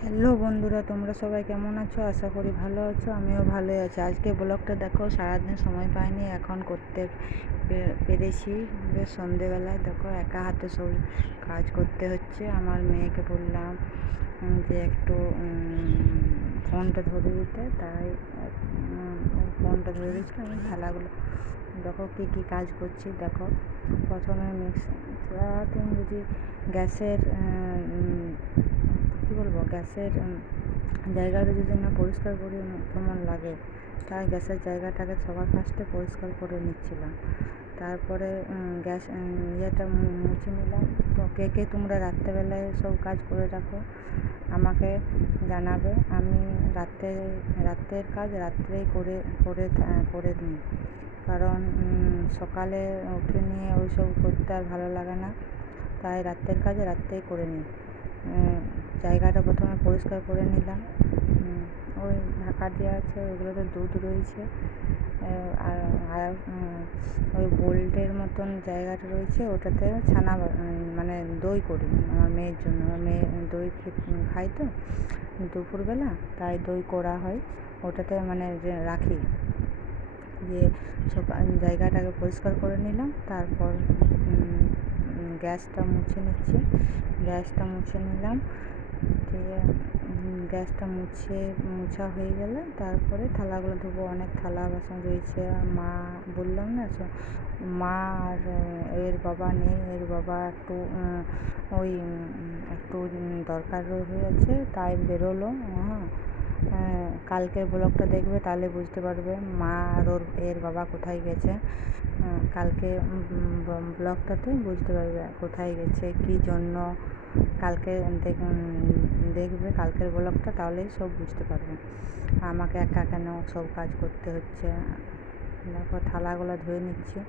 Hello বন্ধুরা, তোমরা সবাই কেমন আছো? আশা করি ভালো আছো, আমিও ভালোই আছি। আজকে ব্লগটা দেখো, সারাদিন সময় পাইনি, এখন করতে পেরেছি। বেশ সন্ধেবেলায় দেখো, একা হাতে সব কাজ করতে হচ্ছে। আমার মেয়েকে বললাম যে একটু ফোনটা ধরে দিতে। তাই ফোনটা ধরে দিচ্ছি আমি থালাগুলো দেখো কী কী কাজ করছি, দেখো। প্রথমে মিক্স সারাদিন যদি গ্যাসের কী বলব গ্যাসের জায়গাটা যদি না পরিষ্কার করি কেমন লাগে? তাই গ্যাসের জায়গাটাকে সবার ফার্স্টে পরিষ্কার করে নিচ্ছিলাম। তারপরে গ্যাস ইয়েটা মুছে নিলাম। তো কে কে তোমরা রাত্রেবেলায় সব কাজ করে রাখো, আমাকে জানাবে। আমি রাত্রে রাত্রের কাজ রাত্রেই করে করে করে নিই কারণ সকালে উঠে নিয়ে ওই সব করতে আর ভালো লাগে না। তাই রাত্রের কাজ রাত্রেই করে নিই। জায়গাটা প্রথমে পরিষ্কার করে নিলাম। ওই ঢাকা দেওয়া আছে, ওইগুলোতে দুধ রয়েছে। আর আর ওই বোল্টের মতন জায়গাটা রয়েছে, ওটাতে ছানা মানে দই করি আমার মেয়ের জন্য। আমার মেয়ে দই খে- খায় তো দুপুরবেলা, তাই দই করা হয়। ওটাতে মানে যে রাখি। দিয়ে সব জায়গাটাকে পরিষ্কার করে নিলাম, তারপর গ্যাসটা মুছে নিচ্ছি। গ্যাসটা মুছে নিলাম। দিয়ে গ্যাসটা মুছে, মুছা হয়ে গেলে তারপরে থালাগুলো ধোবো। অনেক থালা বাসন রয়েছে। মা, বললাম না মা আর এর বাবা নেই। এর বাবা একটু ওই একটু দরকার হয়ে আছে। তাই বেরোলো হ্যাঁ। কালকের ব্লগটা দেখবে, তাহলে বুঝতে পারবে মা আর ওর, এর বাবা কোথায় গেছে। কালকে ব্লগটাতে বুঝতে পারবে কোথায় গেছে, কী জন্য কালকে দেখ- দেখবে কালকের ব্লগটা তাহলেই সব বুঝতে পারবে। আমাকে একা কেন সব কাজ করতে হচ্ছে? তারপর থালাগুলো ধুয়ে নিচ্ছি।